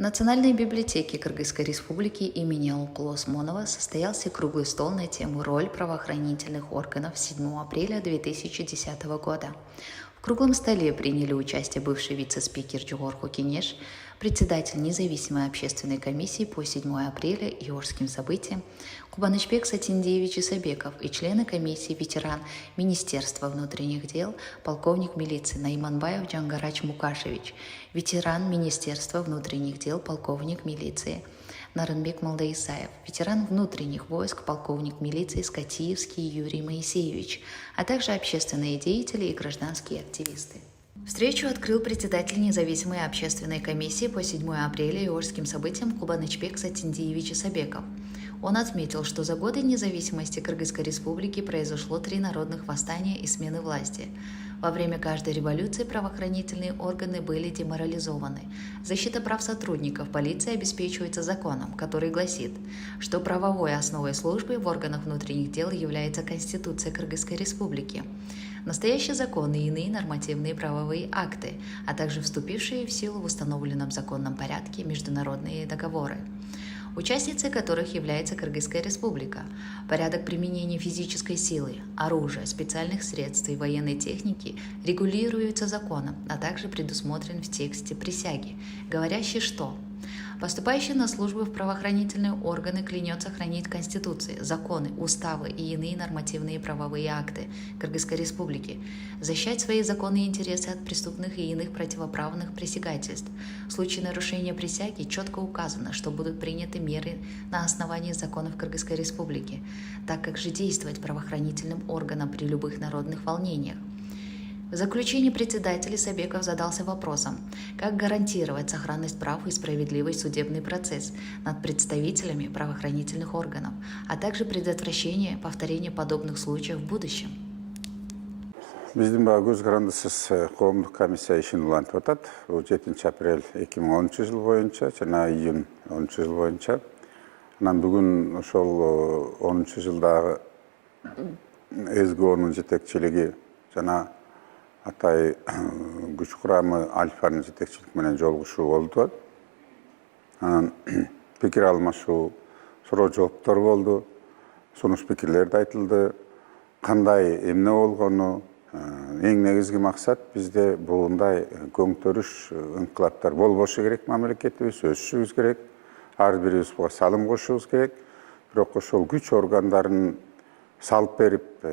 В Национальной библиотеке Кыргызской республики имени Алкулы Осмонова состоялся круглый стол на тему «Роль правоохранительных органов» 7 апреля 2010 года. В круглом столе приняли участие бывший вице-спикер Джугорху Кенеш, председатель независимой общественной комиссии по 7 апреля и Орским событиям Кубанычбек Сатиндеевич Исабеков и члены комиссии ветеран Министерства внутренних дел, полковник милиции Найманбаев Джангарач Мукашевич, ветеран Министерства внутренних дел, полковник милиции Нарынбек Молдаисаев, ветеран внутренних войск, полковник милиции Скатиевский Юрий Моисеевич, а также общественные деятели и гражданские активисты. Встречу открыл председатель независимой общественной комиссии по 7 апреля и Орским событиям Кубанычбек Сатиндеевич Исабеков. Он отметил, что за годы независимости Кыргызской республики произошло 3 народных восстания и смены власти. Во время каждой революции правоохранительные органы были деморализованы. Защита прав сотрудников полиции обеспечивается законом, который гласит, что правовой основой службы в органах внутренних дел является Конституция Кыргызской республики, настоящий закон и иные нормативные правовые акты, а также вступившие в силу в установленном законном порядке международные договоры, участницей которых является Кыргызская республика, порядок применения физической силы, оружия, специальных средств и военной техники регулируется законом, а также предусмотрен в тексте присяги, говорящий, что поступающий на службу в правоохранительные органы клянется хранить Конституции, законы, уставы и иные нормативные правовые акты Кыргызской республики, защищать свои законные интересы от преступных и иных противоправных присягательств. В случае нарушения присяги четко указано, что будут приняты меры на основании законов Кыргызской республики, так как же действовать правоохранительным органам при любых народных волнениях. В заключении председатель Исабеков задался вопросом, как гарантировать сохранность прав и справедливый судебный процесс над представителями правоохранительных органов, а также предотвращение повторения подобных случаев в будущем. Биздин көз карандысыз коомдук комиссия ишин улантып атат. 7 апрель 2010 жыл боюнча жана июнь 10 жыл боюнча. Анан бүгүн ошол 10 жылдагы СГОнун жетекчилиги жана атай күч курамы Альфанын жетекчилик менен жолугушуу болду. Анан пикир алмашуу, суроо жооптор болду. Сунуш пикирлер да айтылды. Кандай эмне болгону, эң негизги максат бизде буундай көңтөрүш, инкылаптар болбошу керек, мамлекетибиз өсүшүбүз керек. Ар бирибиз буга салым кошушубуз керек. Бирок ошол күч органдарын салып берип,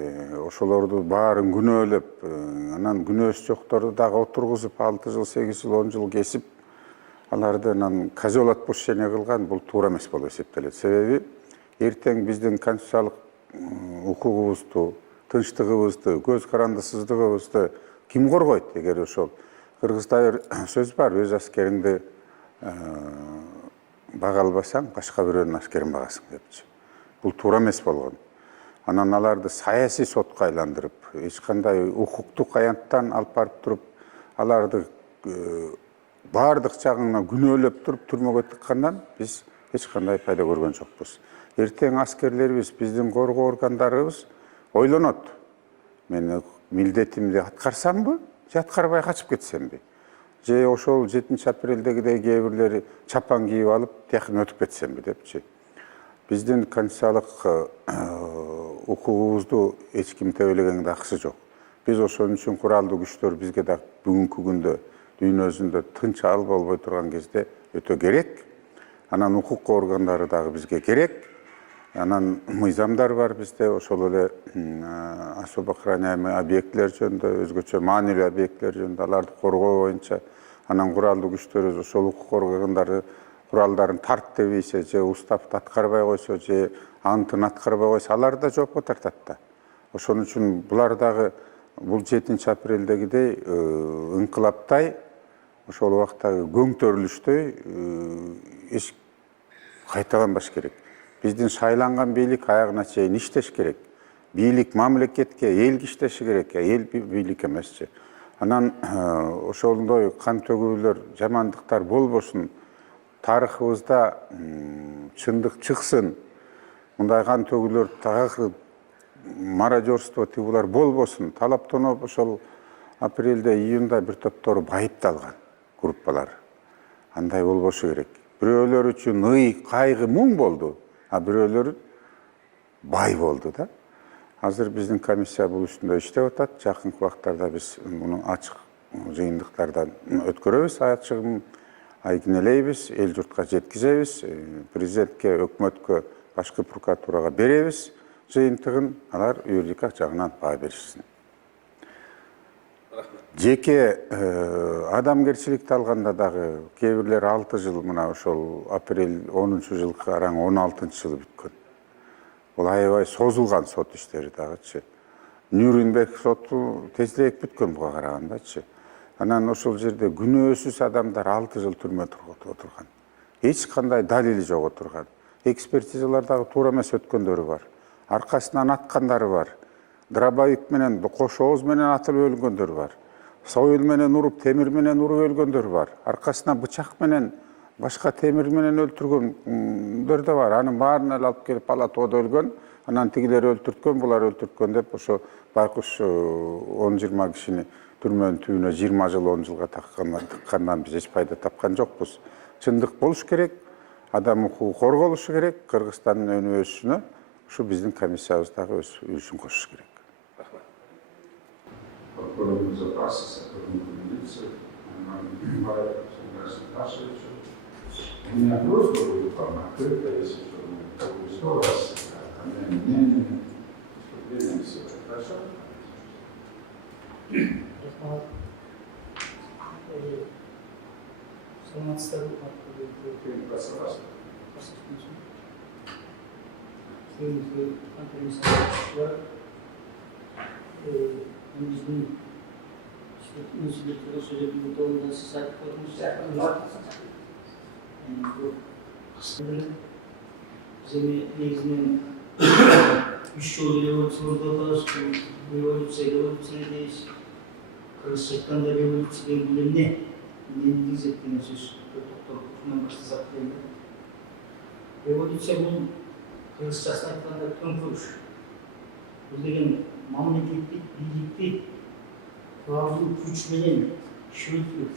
ошолорду баарын күнөөлөп, анан күнөөсү жокторду дагы отургузуп 6 жыл, 8 жыл, 10 жыл кесип, аларды анан козел отпущение кылган бул туура эмес болуп эсептелет. Себеби эртең биздин конституциялык укугубузду, тынчтыгыбызды, көз карандысыздыгыбызды ким коргойт? Эгер ошол Кыргызда бир сөз бар, өз аскериңди бага албасаң, башка бирөөнүн аскерин багасың депчи. Бул туура эмес болгон. Анан аларды саясий сотко айландырып, эч кандай укуктук аянттан алып барып туруп, аларды баардык жагына күнөөлөп туруп түрмөгө тыккандан биз эч кандай пайда көргөн жокпуз. Эртең аскерлерибиз, биздин коргоо органдарыбыз ойлонот. Мен милдетимди аткарсамбы, же аткарбай качып кетсемби? Же ошол 7 апрелдегидей кээ бирлери чапан кийип алып, тияктан өтүп кетсемби депчи. Биздин конституциялык укугубузду эч ким тебелегенде акысы жок. Биз ошон үчүн куралдуу күчтөр бизге да бүгүнкү күндө дүйнөсүндө тынч ал болбой турган кезде өтө керек. Анан укук органдары дагы бизге керек. Анан мыйзамдар бар бизде, ошол эле особо охраняемый объектилер жөнүндө, өзгөчө маанилүү объектилер жөнүндө аларды коргоо боюнча, анан куралдуу күчтөр ошол укук органдары куралдарын тартты десе, же уставды аткарбай койсо, же антын аткарбай койсо, алар да жоопко тартат да. Ошон үчүн булар дагы бул 7 апрелдегидей инкылаптай, ошол убактагы көңтөрүлүштөй эч кайталанбаш керек. Биздин шайланган бийлик аягына чейин иштеш керек. Бийлик мамлекетке, элге иштеши керек, эл бийлик эмесчи. Анан ошондой кан төгүүлөр, жамандыктар болбосун. Тарыхыбызда чындык чыксын. Мындай кан төгүүлөр дагы мародерство тыгуулар болбосун. Талаптанып ошол апрелде, июнда бир топтору байыпталган группалар. андай болбошу керек. Бирөөлөр үчүн ый, кайгы, муң болду, а бирөөлөр бай болду да. Азыр биздин комиссия бул үстүндө иштеп атат. Жакынкы убактарда биз муну ачык жыйынтыктардан өткөрөбүз, ачыгын айкинелейбиз, эл журтка жеткизебиз, президентке, өкмөткө, башкы прокуратурага беребиз жыйынтыгын, алар юридика жагынан баа беришсин. Жеке адамгерчиликти алганда дагы кээ бирлер 6 жыл, мына ошол апрель 10 жылкы араң 16 жылы бүткөн. Бул аябай созулган сот иштери дагычы. Нюрнберг соту тезирээк бүткөн буга карагандачы. Анан ошол жерде күнөөсүз адамдар 6 жыл түрмөдө отурган. Эч кандай далили жок отурган. Экспертизалардагы туура эмес өткөндөрү бар. Аркасынан аткандары бар. Дробовик менен, кош ооз менен атылып өлгөндөр бар. Сойыл менен уруп, темир менен уруп өлгөндөр бар. Аркасына бычак менен, башка темир менен өлтүргөндөр да бар. Анын баарын алып келип палатоодо өлгөн, анан тигилер өлтүрткөн, булар өлтүрткөн деп ошо байкуш 10-20 кишини түрмөнүн түбүнө 20 жыл 10 жылга таккандан биз эч пайда тапкан жокпуз. Чындык болуш керек, адам укугу корголушу керек, Кыргызстандын өнү өсүшүнө ушу биздин комиссиябыз дагы өз үлүшүн кошуш керек. Прокурордун запросы, сотруднику милиции, у меня просьба будет вам открыто, если что, у вас мнение, выступление, все. Хорошо? Негізінен 3 жыл революция дейіз. Кыргызша айтканда революция деген бул эмне? Эмнени тийгизет деген сөз токтоп баштасак дейм. Революция бул кыргызчасын айтканда төңкүрүш. Бул деген мамлекеттик бийликти куралдуу күч менен күчөйтүп,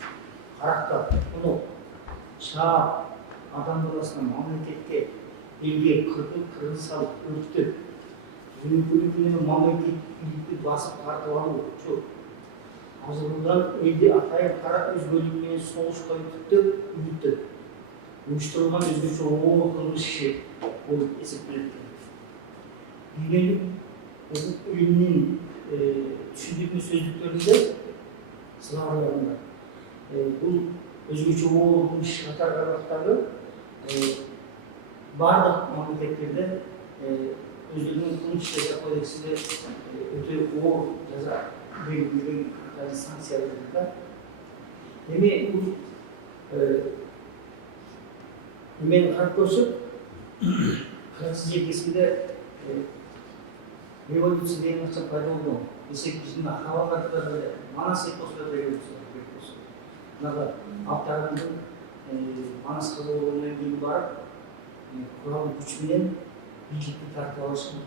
карактап, конуп, чаап, адам баласына мамлекетке, элге кыргыз салып, өрттөп, өнүкүүлүк менен мамлекеттикти басып тартып алуу. Азырындан элди атайын карап өзгөлүк менен согуш көйүтүп, уюштурулган өзгөчө оор кылмыш иши болуп эсептелет. Билген илимдин түшүндүрмө сөздүктөрүндө сыналарында бул өзгөчө оор кылмыш катары бардык мамлекеттерде өздөрүнүн кылмыш жаза кодексинде өтө оор жаза белгиленген санкциялар. Эми бул мен карап көрсөк, Кыргыз жергесинде революция деген акча пайда болгон. Десек биздин хабарларда Манас эпосунда революция болду. Мына Абдырахмандын Манаска болгондон кийин барып, куралдуу күч менен бийликти тартып алышын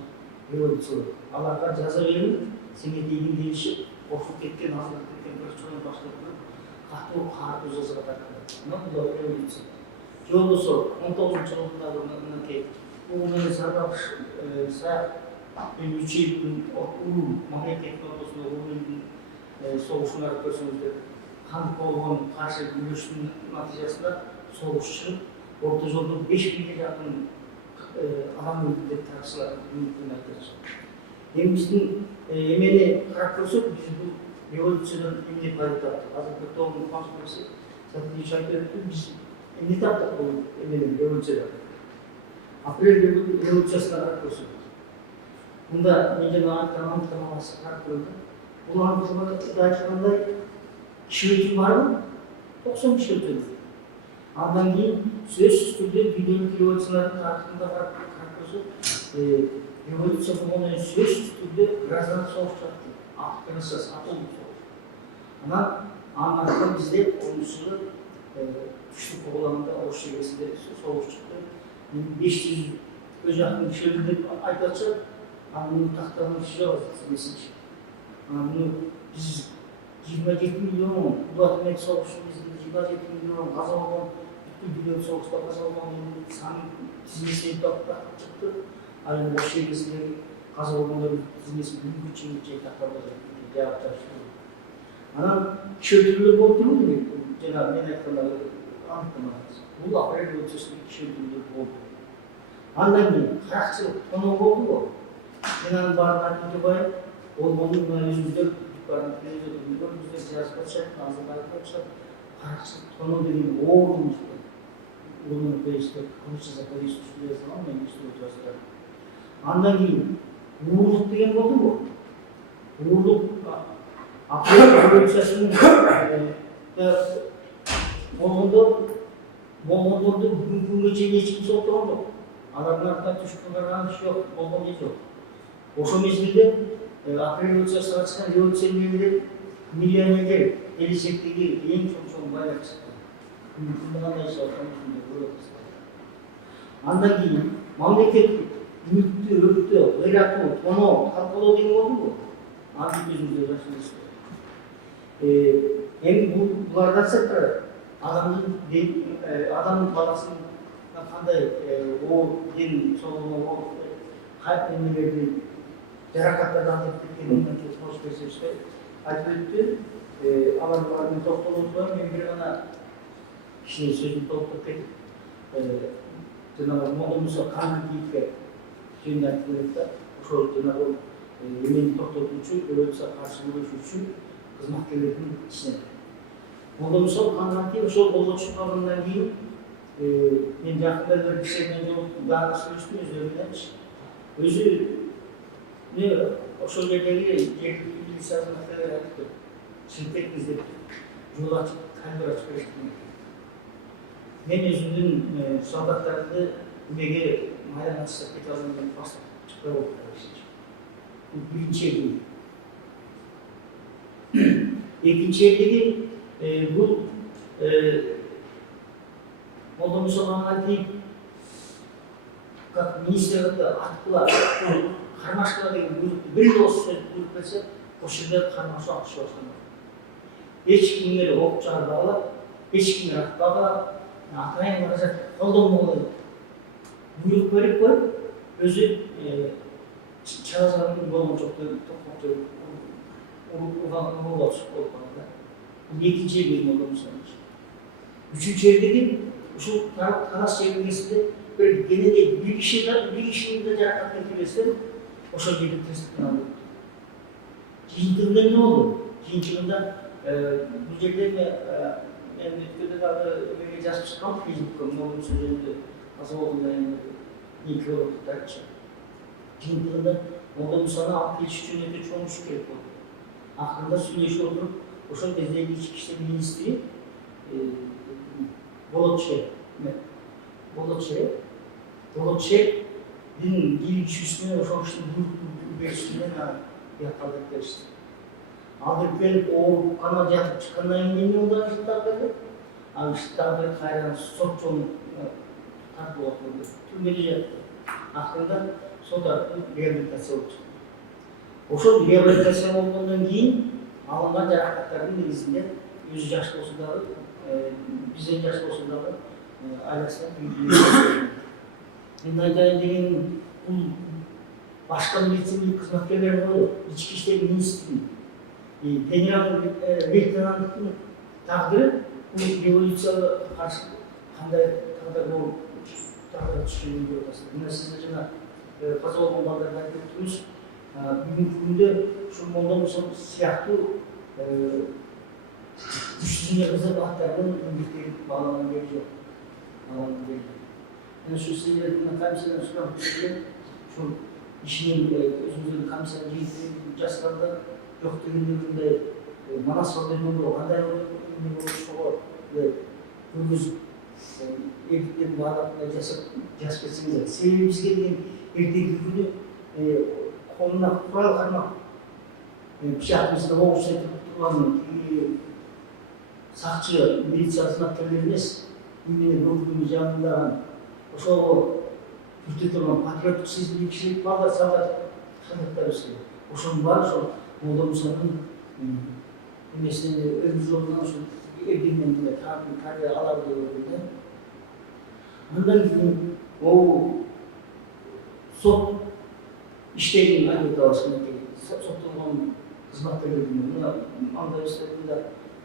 революция болду. Аларга жаза берилип, сенге тийгин делишип, кошуп кеткен, азырып кеткен бір чоң баштап катуу каатуу жазага тартылды. Мына бул революция. Же болбосо 19-жылдагы мынакей бул менен сардап Үчеевдин мамлекеттин ортосунда улундун согушун алып көрсөңүздөр, кандык болгон каршы күрөштүн натыйжасында согуш чыгып, орто жолдо 5000 жакын адам өлдү деп тарыхчылар айтышат. Эми биздин эмени карап көрсөк, биз бул революциядан эмне пайда таптык? Азыр Токтогулдун конституциясы Сатылыш айтып өттү, биз эмне таптык бул эменен революциядан? Апрель революциясына карап көрсөк, мында мен жана анықтамасы қарап көрдім. Бұл анықтамада айтқандай киши өтүү барбы? 90 киши өтөлдү. Андан кийин сөзсүз түрдө бүйдөнүк революциялардын тарыхында карап көрсөк, революция болгондон кийин сөзсүз түрдө граждандык согуш жатты. Кыргызчасы атомдук согуш. Анан анын артынан бизде 10-жылы түштүк оголанында Ош жергесинде согуш чыкты. 500 көз жакын киши өлдү деп айтып атышат. Анын тактаган киши жок, бесинчи. Biz 27 milyon, Ulat Mek Savaşı'nın 27 milyon gaza olan Dünya Soğuk'ta kazanmanın sanın dizmesini tapıp çıktı. Aynı o şeyimizde kazanmanın dizmesini büyük için takmaları cevap taşıdı. Ana şöyle oldu mu demek? Cenab-ı Melekler anlatmaz. Bu April ölçüsünde şöyle oldu. Anlayın, karakçılık konu oldu mu? Cenab-ı Barınak itibariyle olmanın yüzünde yukarıda yüzde yazmışlar, ağzından yapmışlar. Karakçılık konu dediğim oldu mu? Onun işte konuşacak bir üstüne yazılan mı? Üstüne yazılan. Anlayın, uğurluk diyen oldu mu? Uğurluk April ölçüsünün Molmon'da bugün gece hiç kimse oturmadı. Adamlardan düşkünlerden bir şey yok, Molmon'da hiç yok. Oşo mezgilde April ölçüsü açıkan yol çevreleri milyonerler, gelecekteki en çok bayrak çıktı. Bundan da iş yapalım. Anlayın, memleket müttü, örtü, gayratı, tonu, kalkolo değil oldu mu? Antik yüzümüzde yaşıyoruz. Hem bulardan sonra adamın balasının kanday o din sorunu o kalp emnileri yarakatlardan ettiklerini hoş geçirse ayıp etti. Alanların topluluğundan bir ana kişinin sözünü topladık. Cenab-ı Musa kanun giyip cennetlerinde şu Cenab-ı yemeğini topladığı için öyleyse karşılığı için hizmetlerinin içine. Ondan sonra kanatı şu oluşum alanından değil, ben yakında bir şeyden yok, daha üstüne üzerinden özü ne o şöyle gelip bilgisayarına kadar yaptı. Şirket bizde yol açıp, kalbi açıp geçti. Ben özünün sohbetlerinde BG mahalle açısak bir tane fazla çıkar oldu. Bu birinci değil. İkinci evdeki bu olduğumuz olanlar değil, ministerinde attılar, karmaşıklar gibi bir de olsun gruplaşsa o şirket karmaşık akışı olsun. Hiç kimleri ok çağırdılar, hiç kimleri attılar, atmayın varacak, oldum olayı. Buyruk verip koyup, özü çağızlarının yolunu çok toplu Uğurlar olmalı. İkinci evim olduğunu sanmış. Üçüncü evdeki şu Taras çevresinde böyle genelde bir kişinin de cevap etmesi o şekilde tespitten aldı. İkinci yılında ne oldu? İkinci yılında mücadeleyle Mehmet'te de öyle yazmış kamp fizik konumu olduğunu söylediğinde nasıl olduğunu ilk yolu tutarça. İkinci yılında olduğunu sana aklı içinde çoğun şükür oldu. Aklında söyleşi olur, o şöyle bezdeki işte ministri Bolotçe din giriş üstüne o şöyle büyük üstüne yakaladıklar işte. Aldıkları o kanal yatıp çıkandan indemiyorlar işitlerleri. Ama işitlerleri kayran sokçoğun tatlı oturdu. Tüm gece aklında sonra rehabilitasyon oldu. O şöyle rehabilitasyon olduğundan keyin alınan jarakatların negizinde 100 yaş olsa da, 150 yaş olsa da ailesinden büyük. Bundan degen bu başka milletçilik hizmetçileri oluyor. İçki İşleri Ministri'nin General Leytenant'ın takdiri bu revolüsyona karşı kanday bu takdir çıkıyor aslında. Buna siz de fazla olmalardan gördünüz. Bugünkü günde şu Molla siyahlı düşünce kızı bahtarının birlikte bağlanan geliyor. Yani şu sinirlerine kamçıdan şuna şu işinin özümüzün kamçıdan giydiği caslarda yok düğünlerinde Manas Ordu'nun o kadar ünlü oluşu ve günümüz evliliklerin bağlatmaya caskesince sevgimiz geldiğin evdeki günü koluna kural karmak pişatımızda o uçta tutulan sakçı, militsiya hizmetlerimiz ünlü grupumuz yanında o tutulan patriotik sizlik kişilik var da sabah sanatlar üstüne. O şun var, şu Moğda Musa'nın mesleğinde ömrümüz olduğundan sonra bir evliliğinde tabi alardığı önünde Андан кийин сот иштеген соттолгон кызматкерлердин андай истеринде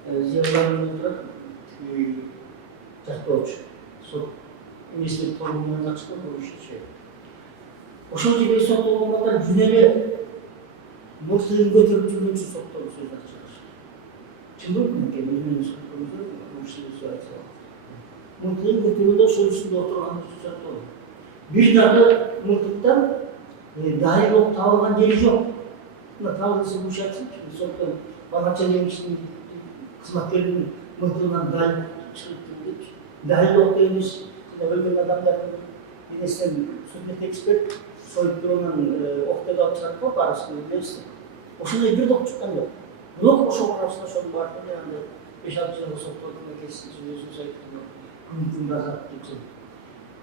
зыяларын турат жактоочу сот инвестмент торунан катышкан бул ишчи. Ошол жерде соттолгондор жүн эле мылтыгын көтөрүп жүргөн үчүн соттолуп сөз ачышат. Чындык экен, өзүнүн соттолууда бул ишти айтса. Мылтыгын көтөрүп ошол үстүндө отурган соттолду. Бир дагы мылтыктан дайыр болуп табылган жери жок. Мына табылса бул айтсын, соттон балача жеңиштин кызматкеринин мылтыгынан дайыр чыгып кетти. Дайыр болуп эмес, өлгөн адамдардын денесинен судмед эксперт союп туруунан октоп алып чыгат го, баарысын билесиз. Ошондой бир доп чыккан жок. Бирок ошол арасында ошонун баардыгы андай 5-6 жылга соттолду экенсиз өзүңүз айттыңыз. Күндүн азап кетти.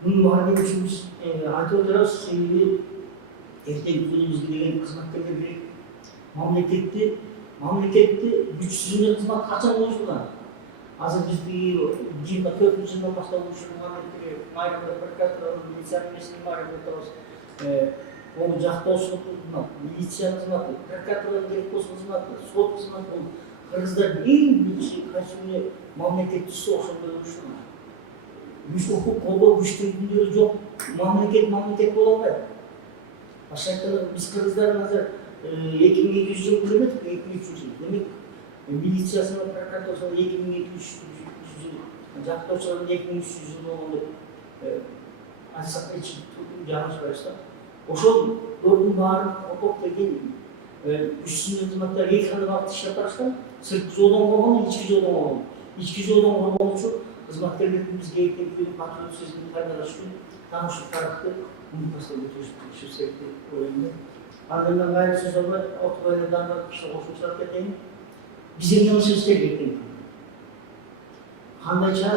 Мунун баардыгы үчүн биз айтып отурабыз, себеби эртең күнүбүзгө деген кызматкерлер керек. Мамлекетти күчсүзүнө кызмат качан уюштурган? Азыр бизди 24 жылдан баштап уюштурган майрамда прокуратура, милиция эмесин майрамда onu жактоочулук кызмат, милиция кызматы, прокуратуранын керек болсо кызматы, сот кызматы бул кыргыздар эң биринчи кайсы күнү мамлекеттичи ошондой уюштурган. Укук колдоо күчтүн күндөрү жок, мамлекет боло албайт. Башка айтканда биз кыргыздардын азыр 2200 жыл көрөбүз, 2300 жыл. Демек милициясына, прокуратурасына 2200 жыл, жактоочулардын 2300 жыл болгондо ачсак эч жаңылышпайбыз да. Ошолордун баарын окуп келген күчсүзүн кызматтар эки кандай багытта иштеп барышкан. Сырткы жолдон койгон, ички жолдон койгон. Ички жолдон койгон үчүн кызматкерлердин бизге эртең патруль сезимин пайдалаш үчүн таанышып таракты унутпастан өтүшүп керек деп ойлойм. Андан кайра сөз албай, отурбай дагы киши кошумчалап кетейин. Биздин жумушубуз керек экен. Кандайча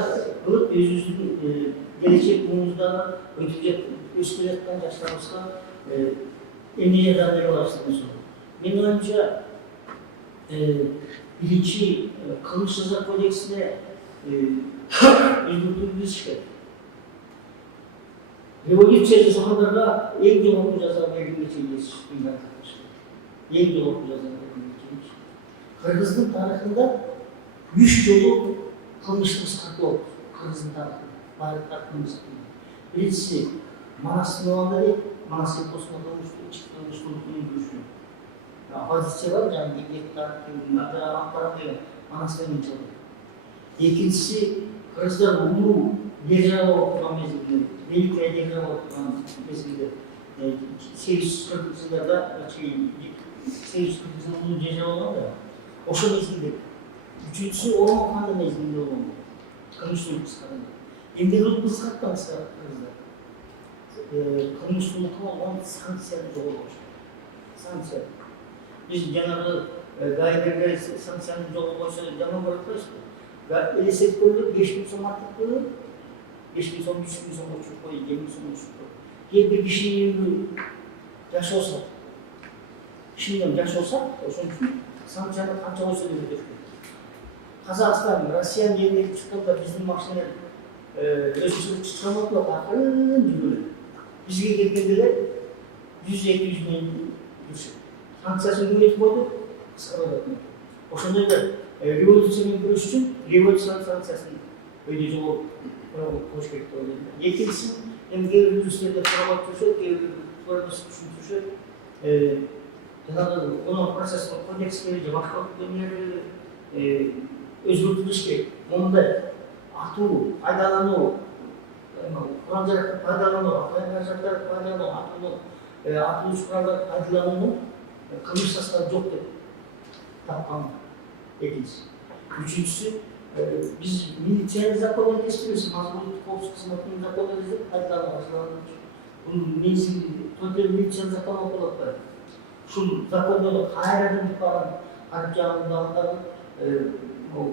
кылып өзүбүздүн келечек муңуздагы өсүп жаткан жаштарыбызга эмне жардам бере алабыз деген суроо. Менин оюмча, биринчи кылмыш жаза кодексине өзгөртүү киргизиш керек. Революция жасагандарга эң жогорку жаза белгилечи эң жогорку жаза белгилечи. Кыргыздын тарыхында 3 жолу кылмыштын сатылып кыргыздын тарыхында баардык кылмыш. Биринчиси Манастын оңында Манас эпосуна кылмыштын жүрүшү. Оппозиция бар, жаңы гектар, Ақтарам деген Манас менен чыгды. Экинчиси кыргыздар улуу держава болуп турган мезгилде, великая держава болуп турган мезгилде, 840 жылдарда, 840 жыл улуу держава болгон да. Ошол мезгилде. Үчүнчүсү Орон хандын мезгилинде болгон. Кылмыштын кыскарында. Эмне кылып кыскартабыз кыргыздар? Кылмыштын болгон санкцияны жоготуш. Санкция. Биз жанагы гайдерлер санкцияны жоготпойсо жаман көрүп атпайбызбы? Элестеткөндөр 5000 сом артып коюп, 5000 сом, 3000 сом учуп коюп, 2000 сом учуп коюп. Кээ бир кишинин жашоосу. Кишинин жашоосу, ошон үчүн санкцияны канча койсо да өтөш керек. Казакстан, Россиянын жерине чыкканда биздин машина өсүп чыккан болуп акырын жүргөн. Бизге келгенде 100-200 миң жүрүшөт. Санкциясын көбөйтүп койдук, кыскартып атат. Ошондой эле революция менен күрөш үчүн революция санкциясын өйдө жоготуп коюш керек деп ойлойм. Экинчиси, эми кээ бир юристтер сурап жүрүшөт, кээ бир көрүнүш түшүнүшөт. Жанагы онун процесстик кодекске же башка эмнелерге өзгөртүлүш керек. Мондай атуу, пайдалануу, курал-жаракты пайдалануу, каражаттарды пайдалануу, атуу куралдарды пайдаланууну кылмыш составы жок деп тапкан. Экинчиси. Үчүнчүсү, биз милициянын законун эстебиз, мазмундук коопсуздук кызматынын законун эстеп пайдалана баштаган. Бунун негизи только милициянын закону окулуп атпайбы? Ушул закондорду кайрадан барган карып жагындагыларын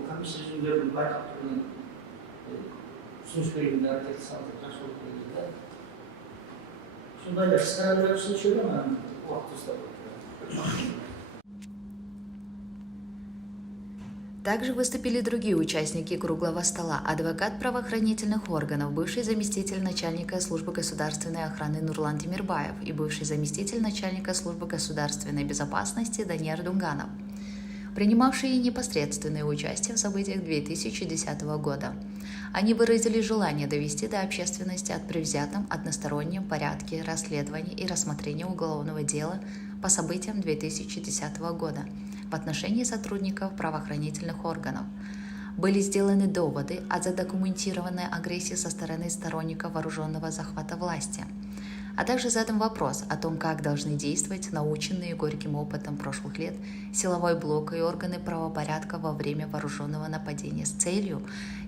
комиссия жүзүндөрүн байкап турган түсүнүш керегин аракет салып жакшы болуп келди. Ушундай эле кыскара түшүнүшүп анан убакыт Также выступили другие участники круглого стола: адвокат правоохранительных органов, бывший заместитель начальника службы государственной охраны Нурлан Демирбаев и бывший заместитель начальника службы государственной безопасности Даниэр Дунганов, принимавшие непосредственное участие в событиях 2010 года. Они выразили желание довести до общественности о предвзятом одностороннем порядке расследования и рассмотрения уголовного дела по событиям 2010 года в отношении сотрудников правоохранительных органов. Были сделаны доводы о задокументированной агрессии со стороны сторонников вооруженного захвата власти, а также задан вопрос о том, как должны действовать наученные горьким опытом прошлых лет силовой блок и органы правопорядка во время вооруженного нападения с целью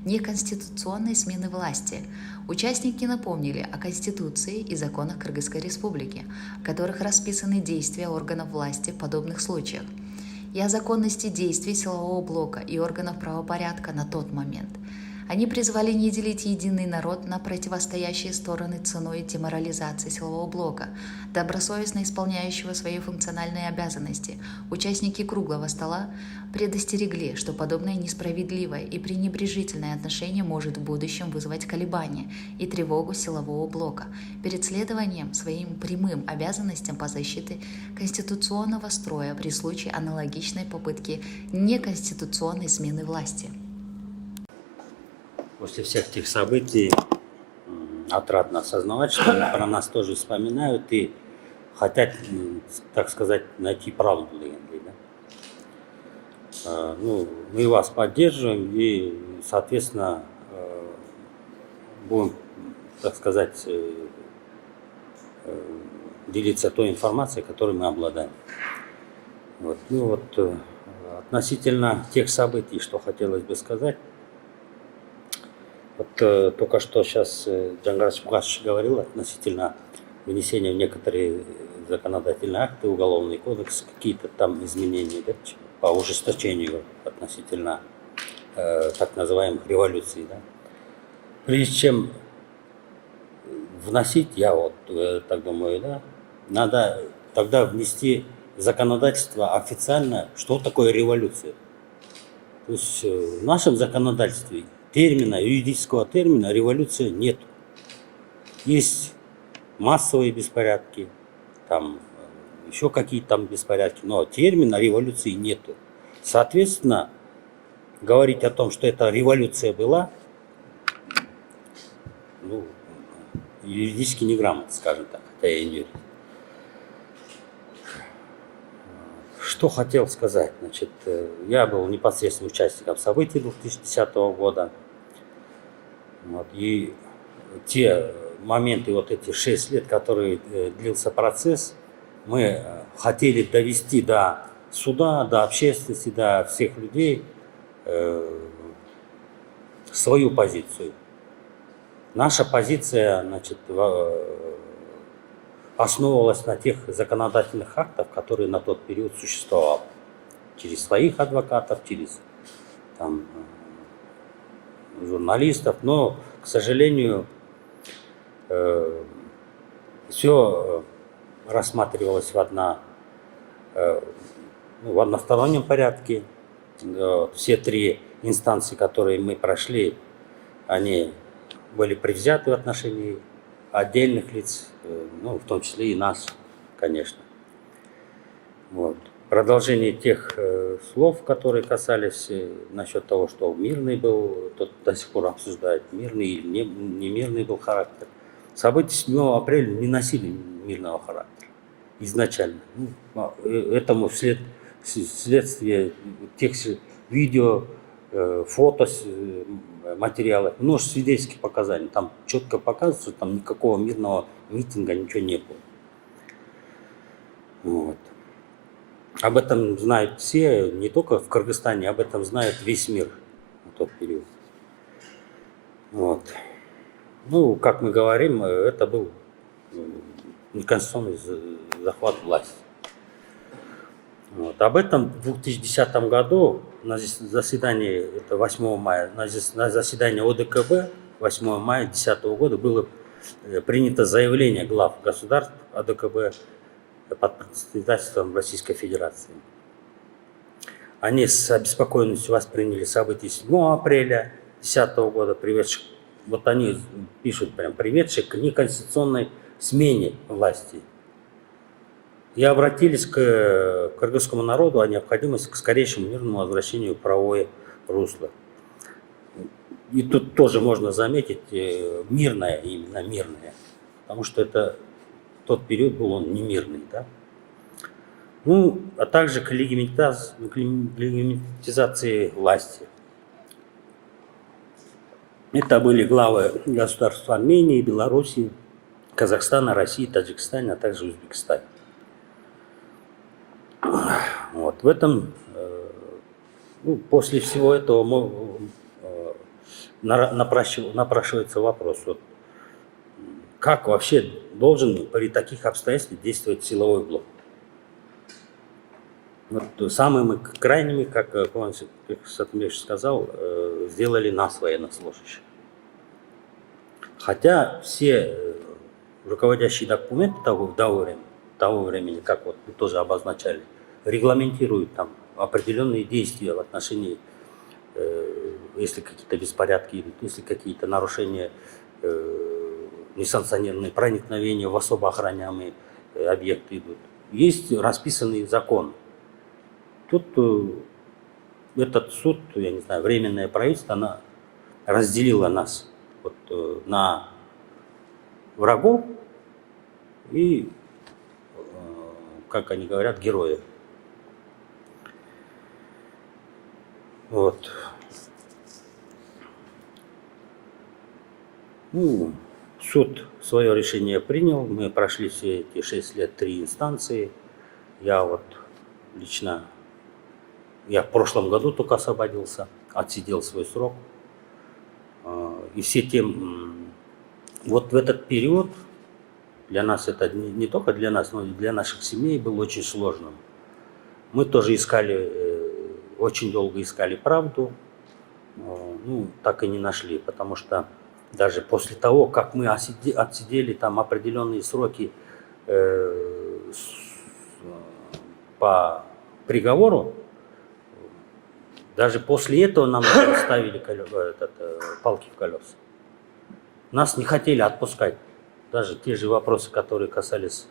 неконституционной смены власти. Участники напомнили о Конституции и законах Кыргызской Республики, в которых расписаны действия органов власти в подобных случаях, и о законности действий силового блока и органов правопорядка на тот момент. Они призвали не делить единый народ на противостоящие стороны ценой деморализации силового блока, добросовестно исполняющего свои функциональные обязанности. Участники круглого стола предостерегли, что подобное несправедливое и пренебрежительное отношение может в будущем вызвать колебания и тревогу силового блока перед следованием своим прямым обязанностям по защите конституционного строя при случае аналогичной попытки неконституционной смены власти. После всех этих событий отрадно осознавать, что про нас тоже вспоминают и хотят, так сказать, найти правду. Да? Мы вас поддерживаем и, соответственно, будем, так сказать, делиться той информацией, которой мы обладаем. Относительно тех событий, что хотелось бы сказать. Только что сейчас Джангар Шмукашевич говорил относительно внесения в некоторые законодательные акты, уголовный кодекс, какие-то там изменения, да, по ужесточению относительно так называемых революций. Да. Прежде чем вносить, я так думаю, да, надо тогда внести в законодательство официально, что такое революция. То есть в нашем законодательстве юридического термина революция нет. Есть массовые беспорядки, там еще какие-то там беспорядки, но термина революции нету. Соответственно, говорить о том, что эта революция была, юридически неграмотно, скажем так, хотя я и не юрист. Что хотел сказать? Значит, я был непосредственным участником событий 2010 года. И те моменты, эти 6 лет, которые длился процесс, мы хотели довести до суда, до общественности, до всех людей свою позицию. Наша позиция, значит, основывалась на тех законодательных актах, которые на тот период существовали. Через своих адвокатов, через журналистов, но, к сожалению, все рассматривалось в одностороннем порядке. Все 3 инстанции, которые мы прошли, они были предвзяты в отношении отдельных лиц, в том числе и нас, конечно. Продолжение тех слов, которые касались насчет того, что мирный был, тот до сих пор обсуждает, мирный или не мирный был характер. События 7 апреля не носили мирного характера изначально. Этому вследствие тех видео, фото, материалов, множество свидетельских показаний. Там четко показывается, что там никакого мирного митинга, ничего не было. Об этом знают все, не только в Кыргызстане, об этом знает весь мир в тот период. Как мы говорим, это был неконституционный захват власти. Об этом в 2010 году на заседании, это 8 мая, на заседании ОДКБ 8 мая 2010 года было принято заявление глав государств ОДКБ под председательством Российской Федерации Они с обеспокоенностью восприняли события 7 апреля 2010 года, приведших, вот они пишут прям, приведших к неконституционной смене власти. И обратились к кыргызскому народу о необходимости к скорейшему мирному возвращению в правовое русло. И тут тоже можно заметить мирное, именно мирное, потому что это тот период был он не мирный, да? Ну, а также к легитимизации власти. Это были главы государств Армении, Белоруссии, Казахстана, России, Таджикистана, а также Узбекистана. Вот в этом, после всего этого напрашивается вопрос, вот, как вообще должен при таких обстоятельствах действовать силовой блок? Вот самыми крайними, как Иван Сатмирович сказал, сделали нас, военнослужащих. Хотя все руководящие документы того времени, как вот вы тоже обозначали, регламентируют там определенные действия в отношении, если какие-то беспорядки, если какие-то нарушения, несанкционированные проникновения в особо охраняемые объекты идут. Есть расписанный закон. Тут этот суд, я не знаю, временное правительство, она разделила нас вот, на врагов и, как они говорят, героев. Вот. Ну, суд свое решение принял, мы прошли все эти 6 лет 3 инстанции. Я вот лично, я в прошлом году только освободился, отсидел свой срок. И все тем, вот в этот период, для нас это не только для нас, но и для наших семей был очень сложным. Мы тоже искали, очень долго искали правду, ну, так и не нашли, потому что даже после того, как мы отсидели там определенные сроки по приговору, даже после этого нам ставили палки в колеса. Нас не хотели отпускать. Даже те же вопросы, которые касались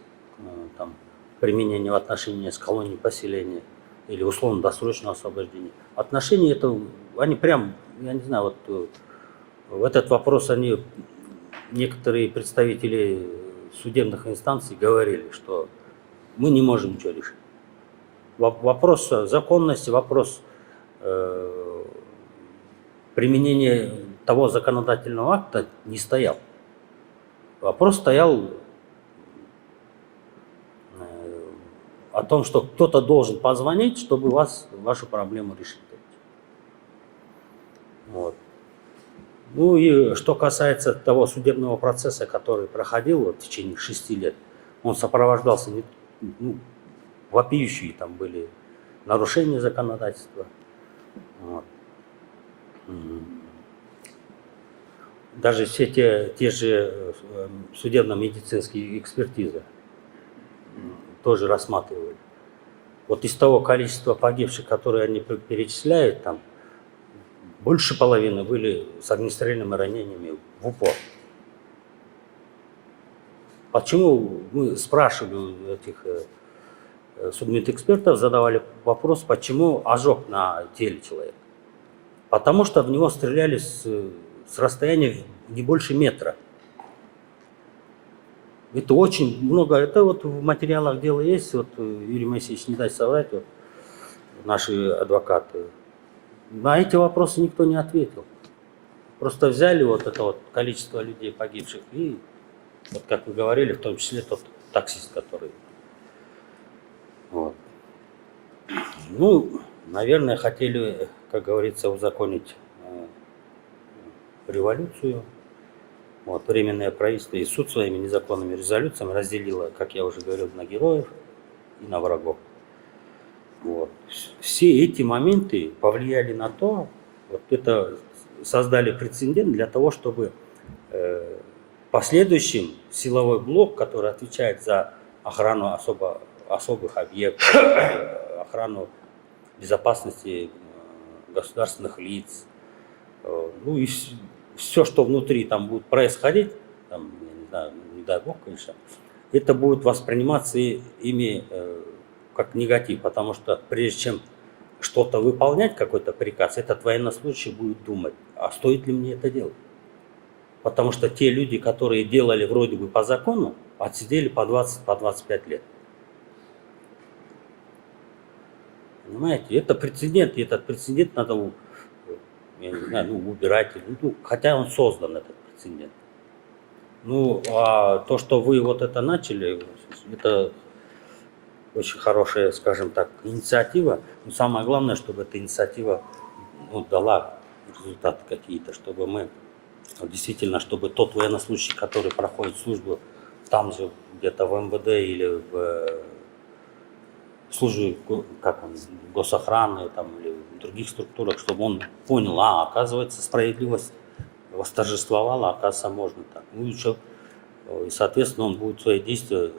там, применения в отношении с колонией поселения или условно-досрочного освобождения. Отношения это, они прям, я не знаю, вот в этот вопрос они, некоторые представители судебных инстанций говорили, что мы не можем ничего решить. Вопрос законности, вопрос применения того законодательного акта не стоял. Вопрос стоял о том, что кто-то должен позвонить, чтобы вашу проблему решить. Вот. Ну и что касается того судебного процесса, который проходил вот, в течение 6 лет, он сопровождался, вопиющие там были нарушения законодательства. Вот. Даже все те же судебно-медицинские экспертизы тоже рассматривали. Вот из того количества погибших, которые они перечисляют, там больше половины были с огнестрельными ранениями в упор. Почему мы спрашивали у этих судмедэкспертов, задавали вопрос, почему ожог на теле человека? Потому что в него стреляли с расстояния не больше метра. Это очень много, это вот в материалах дела есть, вот Юрий Моисеевич не даст соврать, вот, наши адвокаты. На эти вопросы никто не ответил. Просто взяли вот это вот количество людей погибших и, вот как вы говорили, в том числе тот таксист, который... Вот. Ну, наверное, хотели, как говорится, узаконить революцию. Вот, временное правительство и суд своими незаконными резолюциями разделило, как я уже говорил, на героев и на врагов. Вот. Все эти моменты повлияли на то, вот это создали прецедент для того, чтобы в последующем силовой блок, который отвечает за охрану особых объектов, охрану безопасности государственных лиц. Ну и все, что внутри там будет происходить, там, я не знаю, не дай бог, конечно, это будет восприниматься ими как негатив, потому что прежде чем что-то выполнять, какой-то приказ, этот военнослужащий будет думать, а стоит ли мне это делать? Потому что те люди, которые делали вроде бы по закону, отсидели по 20, по 25 лет. Понимаете, это прецедент, и этот прецедент надо, я не знаю, убирать. Ну, хотя он создан, этот прецедент. Ну, а то, что вы вот это начали, это очень хорошая, скажем так, инициатива. Но самое главное, чтобы эта инициатива дала результаты какие-то, чтобы мы действительно, чтобы тот военнослужащий, который проходит службу там же, где-то в МВД или в службе госохраны там, или в других структурах, чтобы он понял, оказывается, справедливость восторжествовала, оказывается, можно так. Ну и что? И, соответственно, он будет свои действия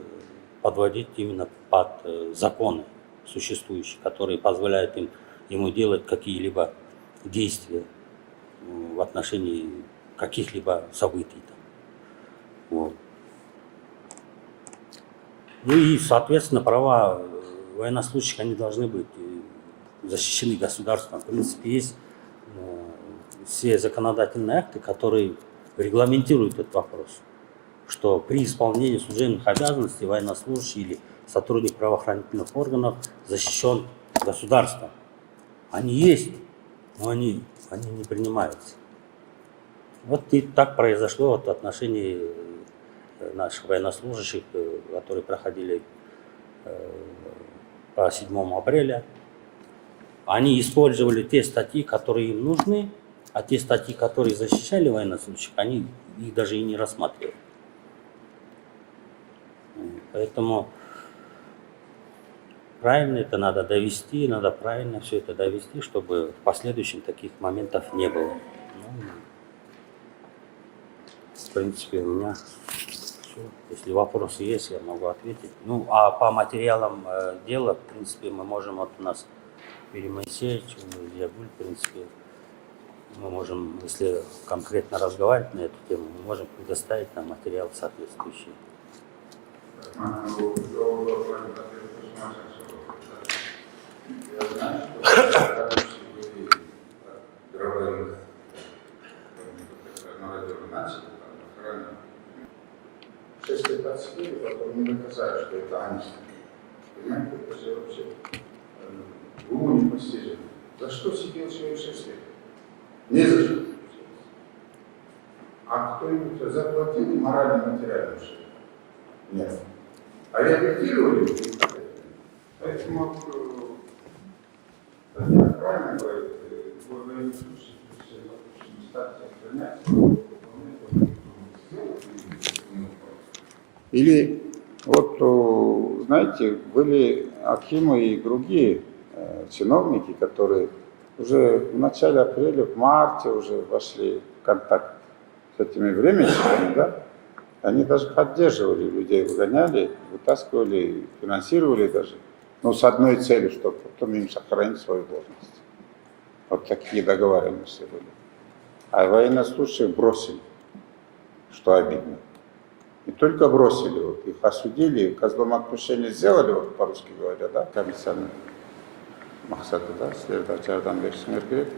подводить именно под законы существующие, которые позволяют ему делать какие-либо действия в отношении каких-либо событий. Вот. Ну и, соответственно, права военнослужащих, они должны быть защищены государством. В принципе, есть все законодательные акты, которые регламентируют этот вопрос, что при исполнении служебных обязанностей военнослужащий или сотрудник правоохранительных органов защищен государством. Они есть, но они не принимаются. Вот и так произошло в отношении наших военнослужащих, которые проходили по 7 апреля. Они использовали те статьи, которые им нужны, а те статьи, которые защищали военнослужащих, они их даже и не рассматривали. Поэтому правильно это надо довести, надо правильно все это довести, чтобы в последующем таких моментов не было. В принципе, у меня все. Если вопросы есть, я могу ответить. Ну, а по материалам дела, в принципе, мы можем, вот у нас Юрий Моисеевич, Ягуль, в принципе, мы можем, если конкретно разговаривать на эту тему, мы можем предоставить нам материал соответствующий. Потом не доказали, что это они. Понимаете, это же вообще уму непостижимо. За что сидел человек 6 лет? Не за что. А кто-нибудь заплатил морально, материально? Нет. А реабилитировали? Поэтому Татьяна правильно говорит, военный случай, статус сохранять. Или вот, знаете, были акимы и другие чиновники, которые уже в начале апреля, в марте уже вошли в контакт с этими временщиками, да? Они даже поддерживали людей, выгоняли, вытаскивали, финансировали даже, но с одной целью, чтобы потом им сохранить свою должность. Вот такие договоренности были. А военнослужащих бросили, что обидно. Не только бросили, вот, их осудили, козлом отпущения сделали, вот по-русски говоря, да, комиссияның мақсаты, да, сіздерді жардам берсеңер керек.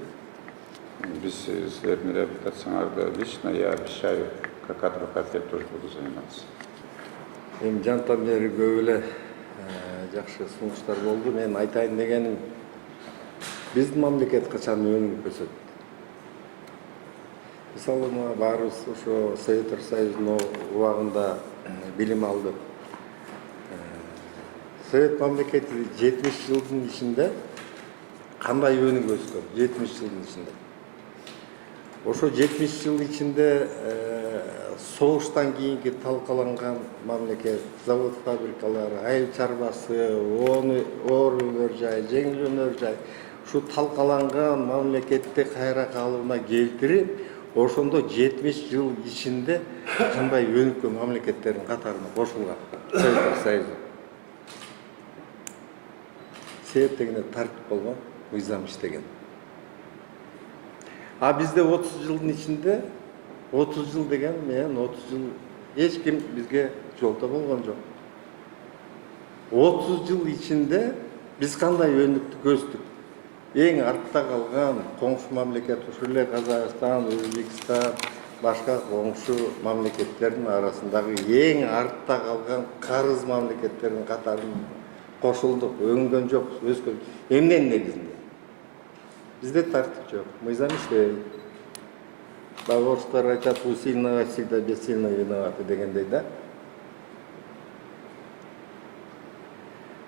Біз сіздердің реабилитацияңарды лично, я обещаю, как адвокат, я тоже буду заниматься. Эми жантан бери көп эле жакшы сунуштар болду. Мен айтайын дегеним, биздин мамлекет качан өнүгүп өсөт. Мисалы, баарыбыз ошо Советтер Союзунун убагында билим алдык. Совет мамлекети 70 жылдын ичинде кандай өнүгүп өскөн? 70 жылдын ичинде. Ошо 70 жыл ичинде согуштан кийинки талкаланган мамлекет, завод, фабрикалар, айыл чарбасы, оор өнөр жай, жеңил өнөр жай, ушу талкаланган мамлекетти кайра калыбына келтирип, ошондо 70 жыл ичинде кандай өнүккөн мамлекеттердин катарына кошулган Советтер Союзу. Себеп дегенде тартип болгон. мыйзам иштеген. А бизде 30 жылдын ичинде 30 жыл деген мен 30 жыл эч ким бизге жолдо болгон жок. 30 жыл ичинде биз кандай өндүктү көздүк? Эң артта калган коңшу мамлекет ушул эле Казакстан, Өзбекстан, башка коңшу мамлекеттердин арасындагы эң артта калган карыз мамлекеттердин катарына кошулдук, өңгөн жокпуз, өскөн. Эмненин негизинде? Бизде тартип жок, мыйзам иштебейт. Орустар айтат, у сильного всегда бессильно виноваты дегендей да.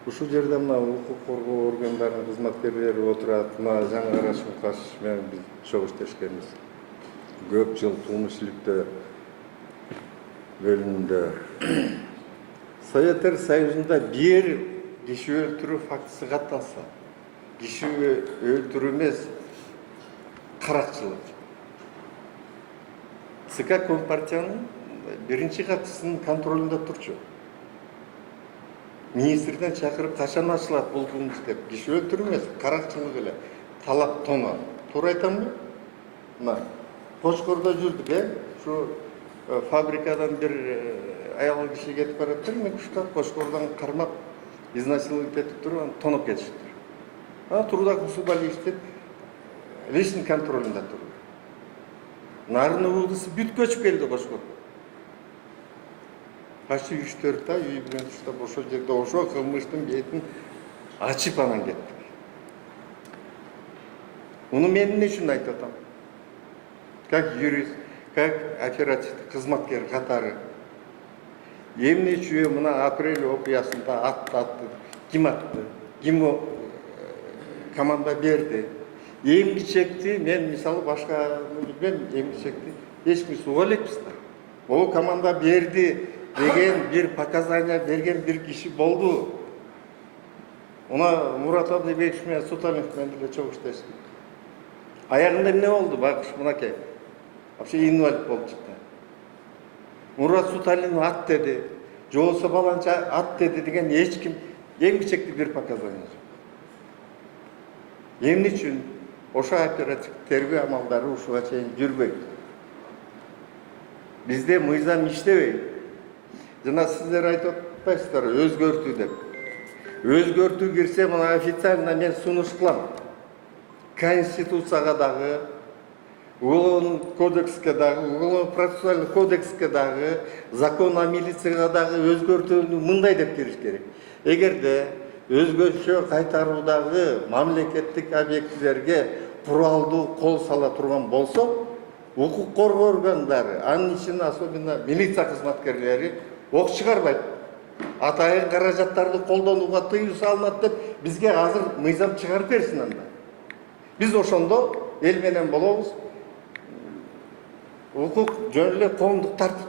Ушул жерде мына укук коргоо органдарынын кызматкерлери отурат, мына жаңы карашым кашыш менен биз чогуу иштешкенбиз. Көп жыл кылмыш иликтөө бөлүмүндө. Советтер Союзунда бир киши өлтүрүү фактысы катталса, киши өлтүрүү эмес, каракчылык. ЦК Компартиянын биринчи катчысынын контролунда турчу. Министрден чакырып качан ачылат бул кылмыш деп, киши өлтүрүү эмес, каракчылык эле, талап тоно. Туура айтамбы? Мына Кошкордо жүрдүк, ушу фабрикадан бир аял киши кетип бараттыр, мен Кошкордон кармап, изнасиловать этип туруп, аны тоноп кетиштир. Ана турдагы субали иштеп, личный контролунда турду. Нарын уулдусы бүт көчүп келди Кошкорго. Почти 3-4 ай үй менен уштап ошол жерде ошо кылмыштын бетин ачып анан кетти. Муну мен эмне үчүн айтып атам? Как юрист, как оперативдик кызматкер катары. Эмне үчүн мына апрель окуясында атты, ким атты, ким команда берди. Эмгичекти мен мисалы башка билбем, эмгичекти эч ким суга элекпиз да. Ол команда берди деген бир показания берген бир киши болду. Уна Мурат Абдыбекович менен Суталинов менен деле чогуу иштештик. Аягында эмне болду? Бакыш мынакей. Вообще инвалид болуп чыкты. Мурат Суталин ат деди, же болбосо баланча ат деди деген эч ким эмгичекти бир показания жок. Эмне үчүн ошо оперативдик тергөө амалдары ушуга чейин жүрбөйт? Бизде мыйзам иштебейт. Жана сиздер айтып атпайсыздар, өзгөртүү деп. Өзгөртүү кирсе, мына официально мен сунуш кылам. Конституцияга дагы, Уголовный кодекске дагы, Уголовно-процессуальный кодекске дагы, закон о милицияга дагы өзгөртүүнү мындай деп кириш керек. Эгерде өзгөчө кайтаруудагы мамлекеттик объектилерге куралдуу кол сала турган болсо, укук коргоо органдары, анын ичинде особенно милиция кызматкерлери ок чыгарбайт. Атайын каражаттарды колдонууга тыюу салынат деп бизге азыр мыйзам чыгарып берсин анда. Биз ошондо эл менен болобуз. Укук жөн эле коомдук тартип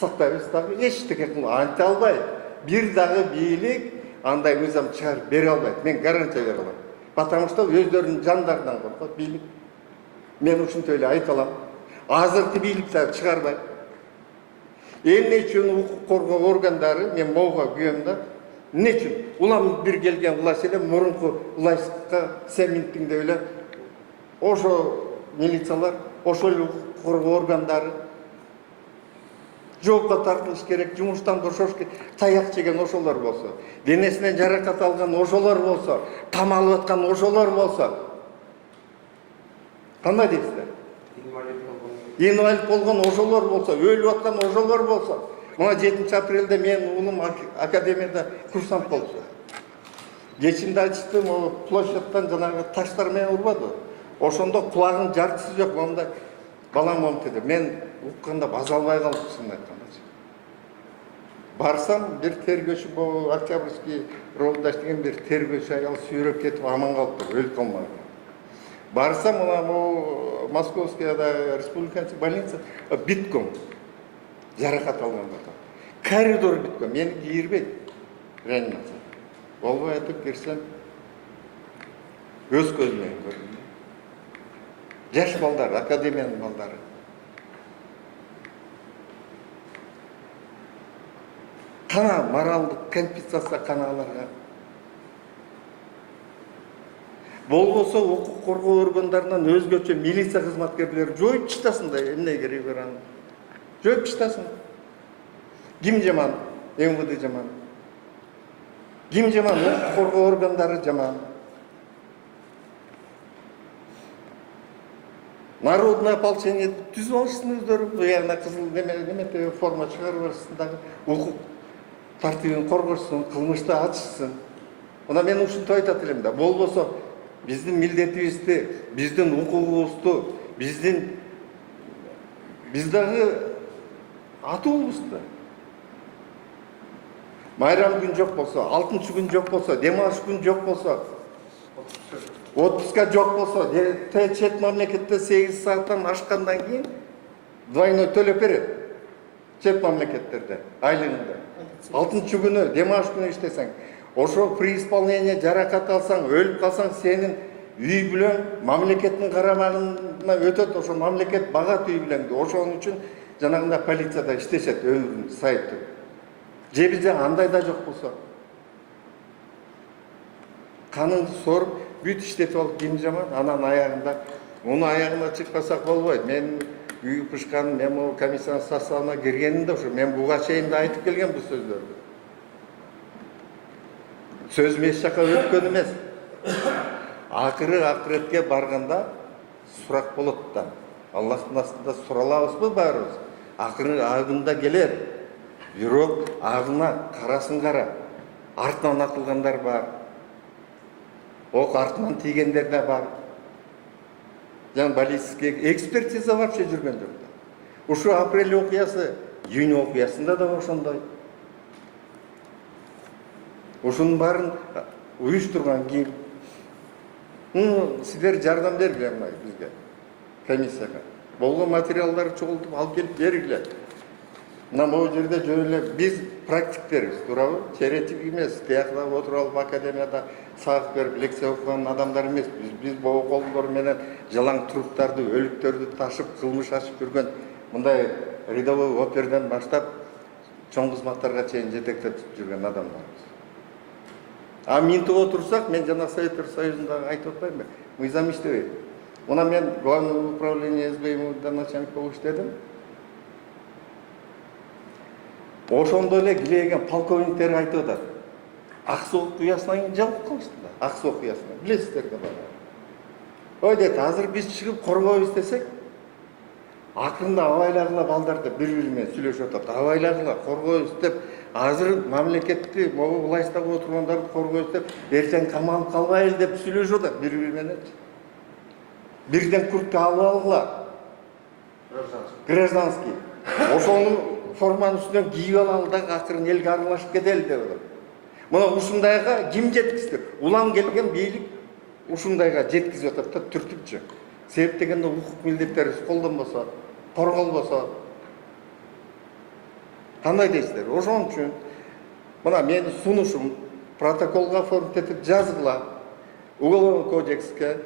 сактайбыз дагы эчтеке анте албайт. Бир дагы бийлик андай мыйзам чыгарып бере албайт. Мен гарантия бере алам. Потому что өздөрүнүн жандарынан коркот бийлик. Мен ушинтип эле айта алам. Азыркы бийлик да чыгарбайт. Эмне үчүн укук коргоо органдары, мен могуга күйөм да, эмне үчүн? Улам бир келген власть эле мурунку властька семинтиңде эле ошо милициялар, ошол эле укук коргоо органдары жоопко тартылыш керек, жумуштан бошош керек, таяк жеген ошолор болсо, денесинен жаракат алган ошолор болсо, камалып аткан ошолор болсо. Кандай дейсиздер? Инвалид болгон ошолор болсо, өлүп аткан ошолор болсо. Мына 7 апрелде мен уулум академияда курсант болчу. Кечинде ачтым, площадьтан жанагы таштар менен урбады. Ошондо кулагынын жартысы жок, мондай балам момтеди. Мен укканда база албай калыпмын айтканда. Барсам бир тергөөчү, бул Октябрьский Ровдаш деген бир тергөөчү аял сүйрөп кетип аман калыптыр, өлүп калмаган. Барсам, мына Московская республиканский больница битком жаракат алгандар. Коридор битком, мени кийирбейт реанимация. Болбой атып кирсем, өз көзүм менен көрдүм. Жаш балдар, академиянын балдары. Кана моралдык компенсация каналарга. Болбосо укук коргоо органдарынан өзгөчө милиция кызматкерлери жоюп таштасын да эмне кереги бар анын? Жоюп таштасын. Ким жаман? МВД жаман. Ким жаман? Укук коргоо органдары жаман. Народное ополчение түзүп алышсын өздөрү. Буягына кызыл неме форма чыгарып алышсын дагы. Укук тартибин коргошсун, кылмышты ачышсын. Мына мен ушинтип айтат элем да. Болбосо биздин милдетибизди, биздин укугубузду, биз дагы атуулбуз да. Майрам күн жок болсо, 6 күн жок болсо, дем алыш күн жок болсо, отпуска жок болсо, чет мамлекетте 8 сааттан ашкандан кийин двойной төлөп берет. Чет мамлекеттерде айлыгында. 6 күнү дем алыш күнү иштесең, ошо при исполнении жаракат алсаң, өлүп калсаң, сенин үй бүлөң мамлекеттин карамагына өтөт, ошо мамлекет багат үй бүлөңдү. Ошон үчүн жанагында полицияда иштешет өмүрүн сайыптып. Же бизде андай да жок болсо. Каныңды соруп, бүт иштетип алып ким жаман, анан аягында, уну аягына чыкпасак болбойт. Мен үй пышкан, мен могу комиссиянын составына киргенимде ошо мен буга чейин да айтып келгем бул сөздөрдү. Сөз эч жака өткөн эмес. Акыры акыретке барганда сурак болот да. Аллахтын астында суралабызбы баарыбыз? Акыры агында келер. Бирок агына карасын кара. Артынан атылгандар бар. Ок артынан тийгендер да бар. Жан баллистика экспертиза вообще жүргөн жок. Ушу апрель окуясы, июнь окуясында да ошондой. Ушунун баарын уюштурган ким? Сиздер жардам бергиле бизге, комиссияга. Болгон материалдарды чогултуп алып келип бергиле. Мына могу жерде жөн эле биз практиктербиз, туурабы? Теоретик эмес, тиякта отуруп алып академияда сабак берип лекция окуган адамдар эмес. Биз боо колдор менен жалаң труптарды, өлүктөрдү ташып, кылмыш ачып жүргөн мындай рядовой оперден баштап чоң кызматтарга чейин жетектеп жүргөн адамдарбыз. А минтип отурсак, мен жана Советтер Союзунда айтып атпаймынбы? Мыйзам иштебейт. Мына мен главное управление СБ начальник болуп иштедим. Ошондо эле килеген полковниктер айтып атат. Аксу окуясынан кийин жабылып калышты да. Аксу окуясынан. Билесиздер да бара. Ой дейт, азыр биз чыгып коргойбуз десек, акырында абайлагыла балдарды бири-бири менен сүйлөшүп атат. Абайлагыла коргойбуз деп, азыр мамлекетти могу властьтагы отургандарды коргойбуз деп, эртең камалып калбайлы деп сүйлөшүп атат бири-бири менен. Бирден куртка алып алгыла. Гражданский. Ошону форманын үстүнөн кийип алалы да акырын элге аралашып кетели деп атат. Мына ушундайга ким жеткизди? Улам келген бийлик ушундайга жеткизип атат да түртүпчү. Себеп дегенде укук милдеттерибиз колдонбосо, корголбосо кандай дейсиздер? Ошон үчүн мына менин сунушум протоколго оформить этип жазгыла. Уголовный кодекске,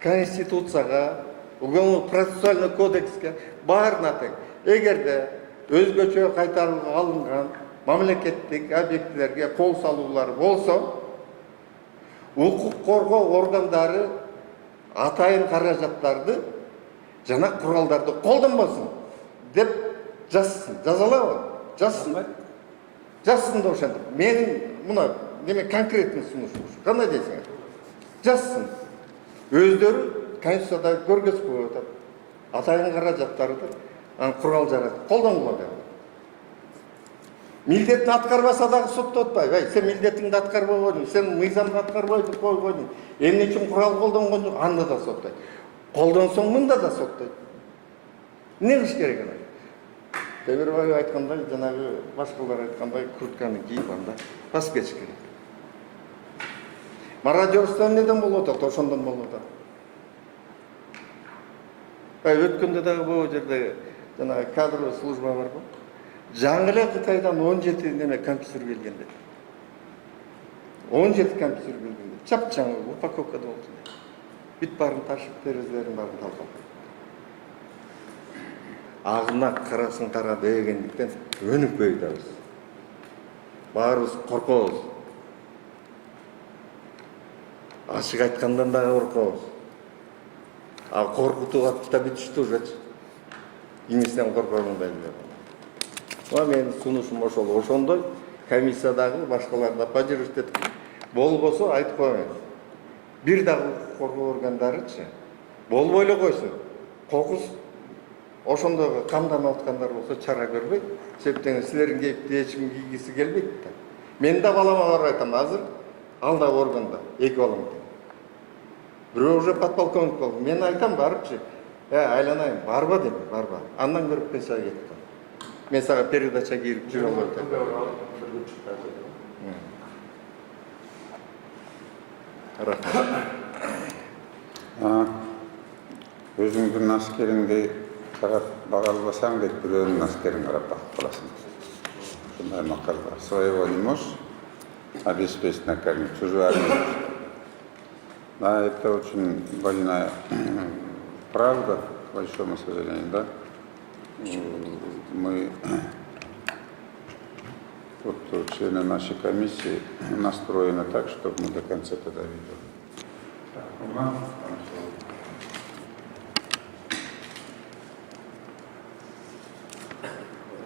конституцияга, уголовно процессуальный кодекске баарына тең. Эгерде өзгөчө кайтарууга алынган мамлекеттик объектилерге кол салуулар болсо, укук коргоо органдары атайын каражаттарды жана куралдарды колдонбосун деп жазсын. Жазалабы? Жазсын. Жазсын да ошентип. Менин мына неме конкретный сунушум. Кандай дейсиңер? Жазсын. Өздөрү конституцияда көргөзүп коюп атат. Атайын каражаттарды курал жаратып колдонгула деп. Милдетин аткарбаса дагы соттоп атпайбы? Сен милдетиңди аткарбай койдуң, сен мыйзамды аткарбай койдуң. Эмне үчүн курал колдонгон жок? Анда да соттойт. Колдонсоң мында да соттойт. Эмне кылыш керек ана? Темирбай айткандай, жанагы башкалар айткандай, куртканы кийип анда басып кетиш керек. Мародерство эмнеден болуп атат? Ошондон болуп атат. Өткөндө дагы бул жерде жанагы кадровый служба барбы? Жаңы эле Кытайдан 17 неме компьютер келгенде. 17 компьютер келгенде. Чап-чаңы упаковкада болду. Бүт барын ташып, терезелерин барын талкап. Агына карасын кара дегендиктен өнүп койдубуз. Баарыбыз коркобуз. Ашык айткандан дагы коркобуз. А коркутууга да бүтүштү ужечи. Кимисинен коркогун да эле. Менин сунушум ошол. Ошондой комиссиядагы башкалар да поддерживать этип болбосо айтып коеюн. Бир дагы коргоо органдарычы болбой эле койсун. Кокус ошондой камданып аткандар болсо чара көрбөйт. Себептен силердин кейипти эч ким кийгиси келбейт да. Мен да балама барып айтам, азыр ал да органда, эки балам тең. Бирөө уже подполковник болду. Мен айтам барыпчы, айланайын, барба дейм, барба. Андан көрүп пенсияга кетти. Мен сага передача кирип жүрө алам. Рахмат. Өзүңдүн аскериңди карап багалбасаң деп бирөөнүн аскерин карап багып каласың. Мындай макал бар. Своего не можешь обеспечить накормить, чужую армию. Да, это очень больная правда, к большому сожалению, да. Мы, вот члены нашей комиссии, настроены так, чтобы мы до конца это доведем.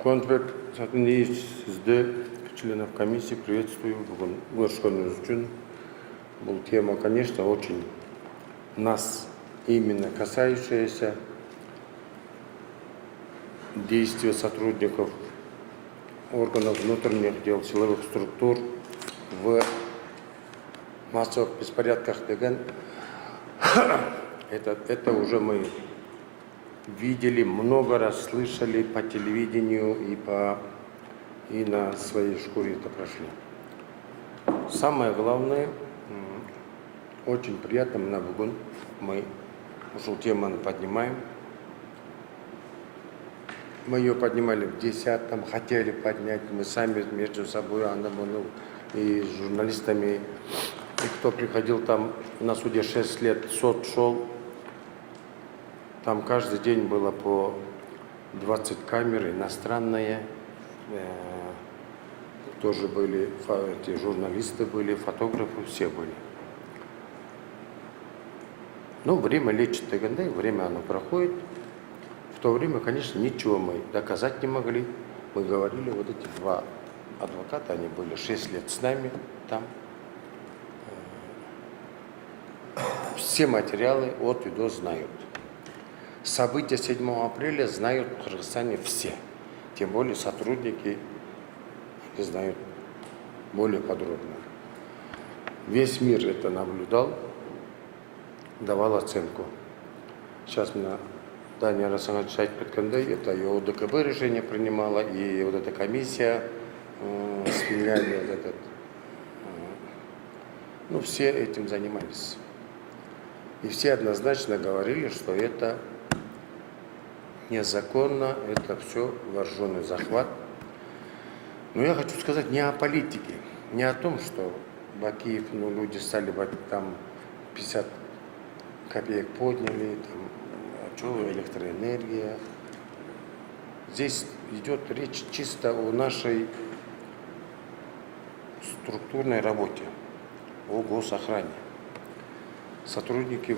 Контвер Сатынеевич, сізді, членов комиссии, приветствую. Бүгін көрішкеніңіз үшін. Бұл тема, конечно, очень нас именно касающаяся действия сотрудников органов внутренних дел, силовых структур в массовых беспорядках деген. Это уже мы видели, много раз слышали по телевидению и на своей шкуре это прошли. Самое главное, очень приятно на бүгін мы уже тему поднимаем. Мы ее поднимали в 10-м, хотели поднять, мы сами между собой, и с журналистами, и кто приходил там на суде 6 лет, суд шел. Там каждый день было по 20 камер, иностранные, тоже были, эти журналисты были, фотографы, все были. Ну, время лечит Тагандай, время оно проходит. В то время, конечно, ничего мы доказать не могли. Мы говорили, вот эти два адвоката, они были 6 лет с нами там. Все материалы от и до знают. События 7 апреля знают в Кыргызстане все. Тем более сотрудники они знают более подробно. Весь мир это наблюдал, давал оценку. Сейчас на Даня Расанович Айтпеткандай, это и ОДКБ решение принимала, и вот эта комиссия с Финляндией, вот этот, ну, все этим занимались. И все однозначно говорили, что это незаконно, это все вооруженный захват. Но я хочу сказать не о политике, не о том, что Бакиев, ну, люди стали там 50 копеек подняли, там, а что электроэнергия. Здесь идет речь чисто о нашей структурной работе, о госохране. Сотрудники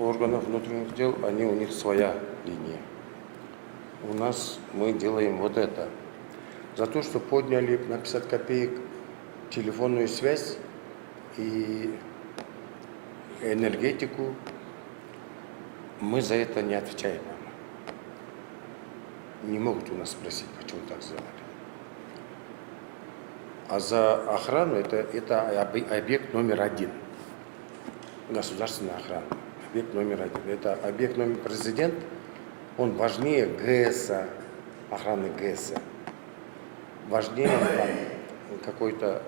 органов внутренних дел, у них своя линия. У нас мы делаем вот это. За то, что подняли на 50 копеек телефонную связь и энергетику, мы за это не отвечаем. Не могут у нас спросить, почему так сделали. А за охрану это объект номер 1. Государственная охрана. Объект номер 1. Это объект номер президент. Он важнее ГЭСа, охраны ГЭСа. Важнее там какой-то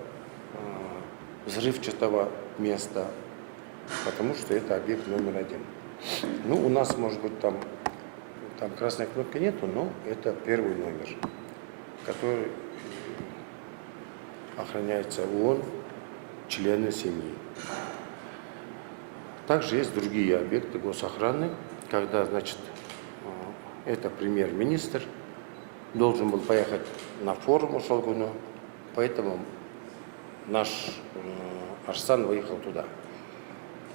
взрывчатого места. Потому что это объект номер 1. Ну, у нас, может быть, там красной кнопки нету, но это первый номер, который охраняется ООН, члены семьи. Также есть другие объекты госохраны, когда, значит, это премьер-министр должен был поехать на форум Шолгуну, поэтому наш Арсан выехал туда.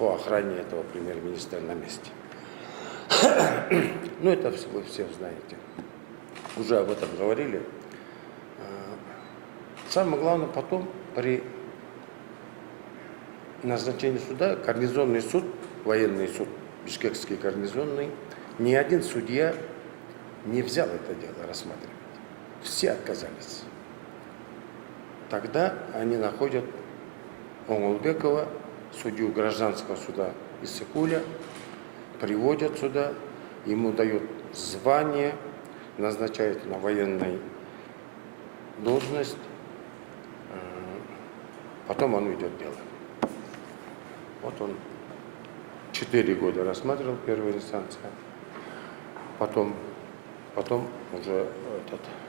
по охране этого премьер-министра на месте. Ну, это вы все знаете. Уже об этом говорили. Самое главное потом, при назначении суда, гарнизонный суд, военный суд, бишкекский гарнизонный, ни один судья не взял это дело рассматривать. Все отказались. Тогда они находят Оңолбекова, судью гражданского суда Иссыкуля, приводят сюда, ему дают звание, назначают на военную должность, потом он ведет дело. Вот он 4 года рассматривал первую инстанцию, потом уже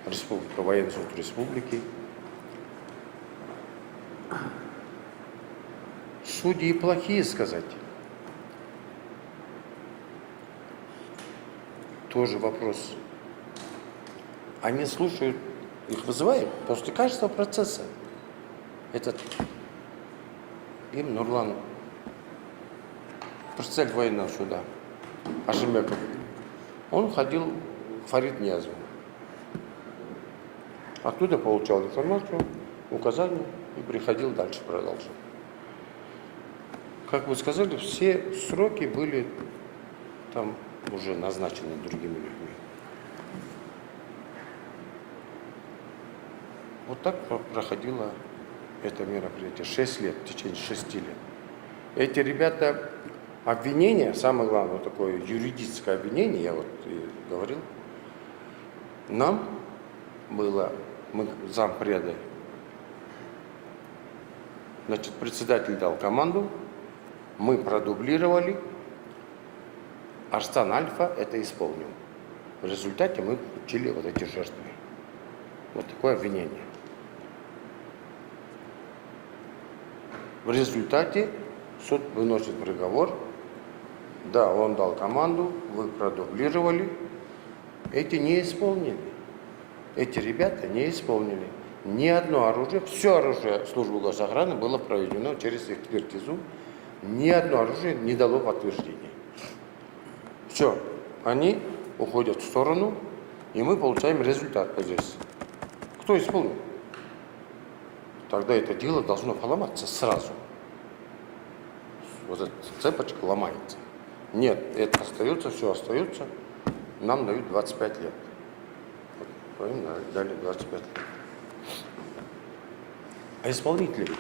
республика, военный суд республики. Судьи плохие, сказать. Тоже вопрос. Они слушают, их вызывают после каждого процесса. Этот им Нурлан, председатель военного суда, Ашимбеков, он ходил в Фарид Ниязову. Оттуда получал информацию, указания и приходил дальше, продолжил. Как вы сказали, все сроки были там уже назначены другими людьми. Вот так проходило это мероприятие 6 лет, в течение 6 лет. Эти ребята, обвинение, самое главное, вот такое юридическое обвинение, я вот и говорил, нам было, мы зампреды, значит, председатель дал команду, мы продублировали, Арстан Альфа это исполнил. В результате мы получили вот эти жертвы. Вот такое обвинение. В результате суд выносит приговор. Да, он дал команду, вы продублировали. Эти не исполнили. Эти ребята не исполнили. Ни одно оружие, все оружие службы госохраны было проведено через экспертизу. Ни одно оружие не дало подтверждения. Все, они уходят в сторону, и мы получаем результат вот здесь. Кто исполнил? Тогда это дело должно поломаться сразу. Вот эта цепочка ломается. Нет, это остается, все остается. Нам дают 25 лет. Вот, им дали 25 лет. А исполнители?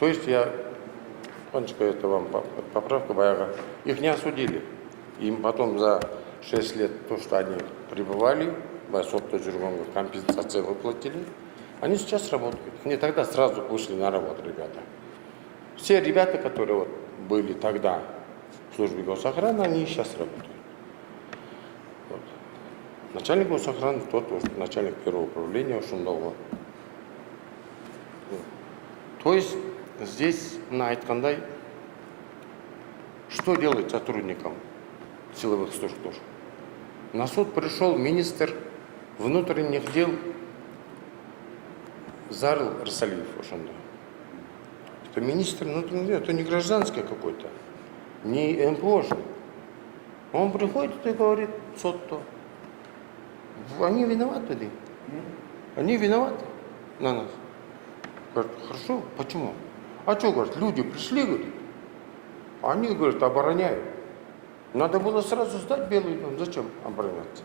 То есть я, Панечка, это вам поправка, Баяга, их не осудили. Им потом за 6 лет то, что они пребывали, сотто жүргенге компенсация выплатили, они сейчас работают. Они тогда сразу вышли на работу, ребята. Все ребята, которые вот были тогда в службе госохраны, они сейчас работают. Вот. Начальник госохраны, тот начальник первого управления Ушундова. То есть здесь на Айткандай, что делать сотрудникам силовых структур? На суд пришел министр внутренних дел Зарыл Рсалиев. Это министр внутренних дел, это не гражданский какой-то, не МПОшный. Он приходит и говорит, сотто. Они виноваты ли? Они виноваты на нас. Говорит, хорошо, почему? А что, говорит, люди пришли, говорит, они, говорит, обороняют. Надо было сразу сдать Белый дом. Зачем обороняться?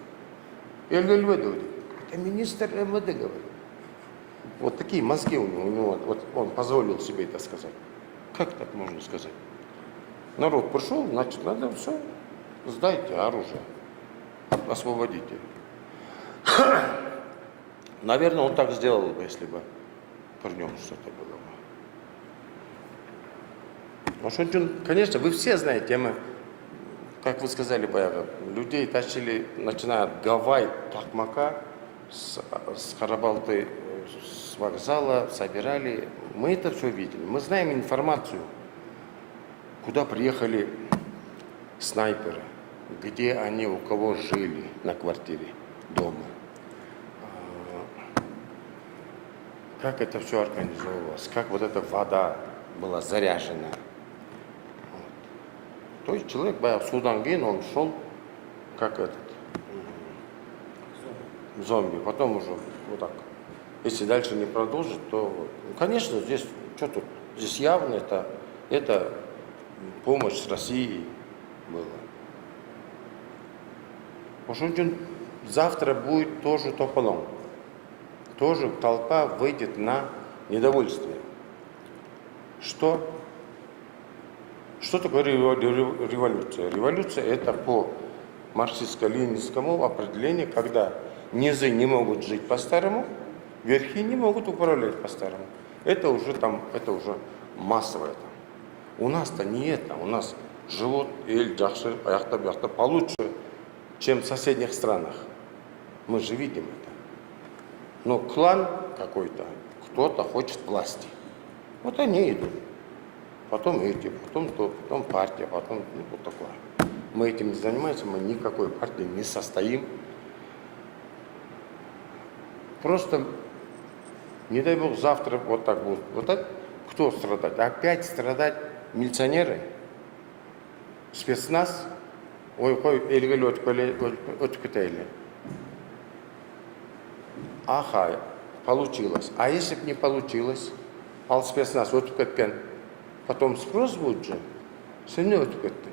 ЛЛВ говорит, это министр МВД говорит. Вот такие мозги у него, вот он позволил себе это сказать. Как так можно сказать? Народ пришел, значит, надо все, сдайте оружие, освободите. Наверное, он так сделал бы, если бы при нем что-то было бы. Ну, что, конечно, вы все знаете, мы, как вы сказали, Баяга, людей тащили, начиная от Гавай, Токмака, с Харабалты, с вокзала, собирали. Мы это все видели. Мы знаем информацию, куда приехали снайперы, где они, у кого жили на квартире, дома. Как это все организовывалось, как вот эта вода была заряжена. То есть человек баягы судан кейін он шел как этот зомби. Потом уже вот так. Если дальше не продолжит, то вот. Ну, конечно, здесь что тут? Здесь явно это помощь с Россией была. Потому что завтра будет тоже тополом. Тоже толпа выйдет на недовольствие. Что такое революция? Революция – это по марксистско-ленинскому определению, когда низы не могут жить по-старому, верхи не могут управлять по-старому. Это уже массовое. У нас-то не это. У нас живут жақсы, аяқта получше, чем в соседних странах. Мы же видим это. Но клан какой-то, кто-то хочет власти. Вот они идут. Потом эти, потом то, потом партия, потом вот такое. Мы этим не занимаемся, мы никакой партии не состоим. Просто, не дай бог, завтра вот так будет. Вот так кто страдать? Опять страдать милиционеры? Спецназ? Ой, Ага, получилось. А если бы не получилось, ал спецназ өтіп кеткен, потом спрос будет же, сені өтіп кетті.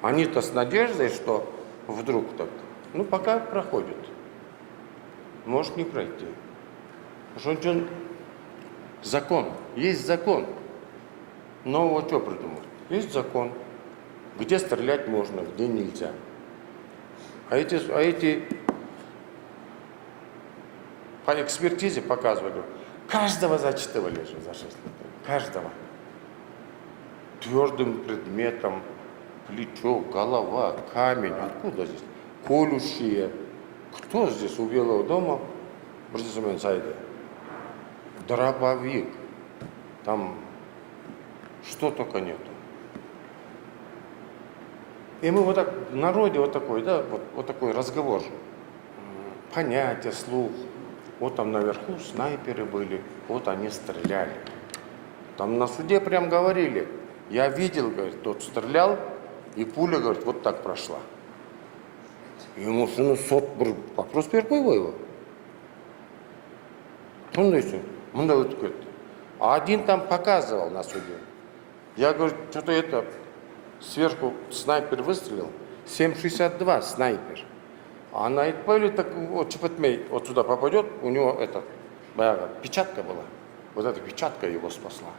Они-то с надеждой, что вдруг так. Ну, пока проходит. Может не пройти. Потому что закон. Есть закон. Нового что придумать? Есть закон. Где стрелять можно, где нельзя. А эти по экспертизе показывали, каждого зачитывали же за 6 лет. Каждого. Твердым предметом, плечо, голова, камень. Откуда здесь? Колющие. Кто здесь у Белого дома? Дробовик. Там что только нету. И мы вот так, в народе вот такой, да, вот такой разговор. Понятие, слух. Вот там наверху снайперы были, вот они стреляли. Там на суде прям говорили, я видел, говорит, тот стрелял, и пуля, говорит, вот так прошла. Ему сот бір вопрос беріп қойбай его. Мында өтіп кетті. Один там показывал на суде. Я говорю, что-то это, сверху снайпер выстрелил, 7,62 снайпер. А на Айтпайле так вот Чепетмей вот сюда попадет, у него печатка была. Вот эта печатка его спасла.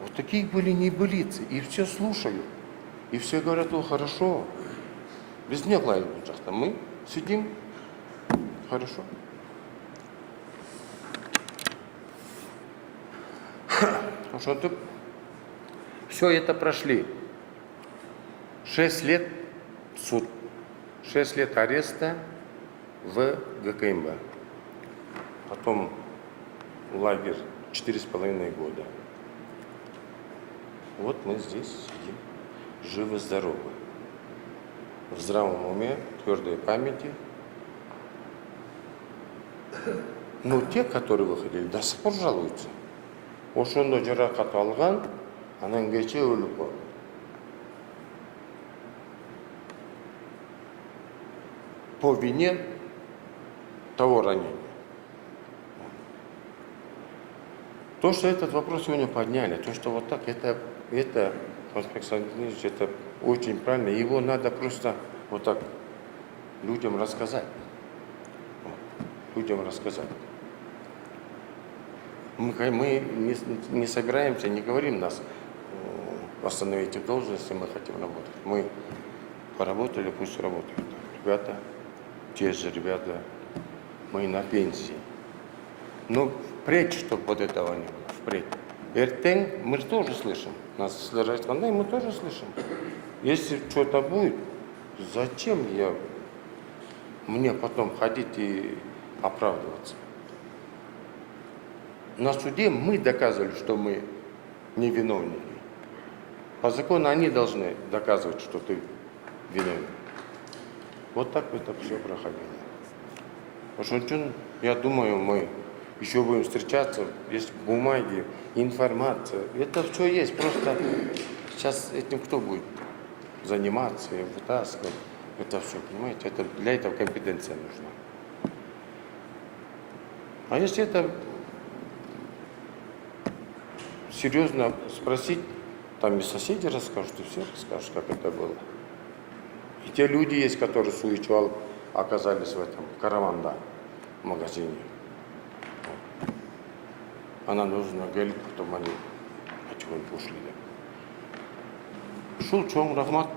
Вот такие были небылицы. И все слушают. И все говорят, о, хорошо. Без них лайк будет. Мы сидим, хорошо. Потому что все это прошли. 6 лет суд, 6 лет ареста в ГКМБ. Потом лагерь 4,5 года. Вот мы здесь сидим, живы-здоровы, в здравом уме, твердой памяти. Но те, которые выходили, до сих пор жалуются. Ошондо жаракат алган, анан кече өлүп калды. По вине того ранения. То, что этот вопрос сегодня подняли, то, что вот так, это очень правильно. Его надо просто вот так людям рассказать. Людям рассказать. Мы не собираемся, не говорим нас восстановите в должности, мы хотим работать. Мы поработали, пусть работают. Ребята, те же ребята, мы на пенсии. Но впредь, чтобы вот этого не было, впредь. Эртень, мы же тоже слышим. Нас слышат, мы тоже слышим. Если что-то будет, зачем мне потом ходить и оправдываться? На суде мы доказывали, что мы невиновники. По закону они должны доказывать, что ты виновен. Вот так это все проходило. Потому что, я думаю, мы еще будем встречаться, есть бумаги, информация. Это все есть, просто сейчас этим кто будет заниматься и вытаскивать? Это все, понимаете, это, для этого компетенция нужна. А если это серьезно спросить, там и соседи расскажут, и все расскажут, как это было. И те люди есть, которые Суичуал оказались в этом караванда магазине. Она нужна gelip, потом они потихоньку ушли. Шул чоң рахмат.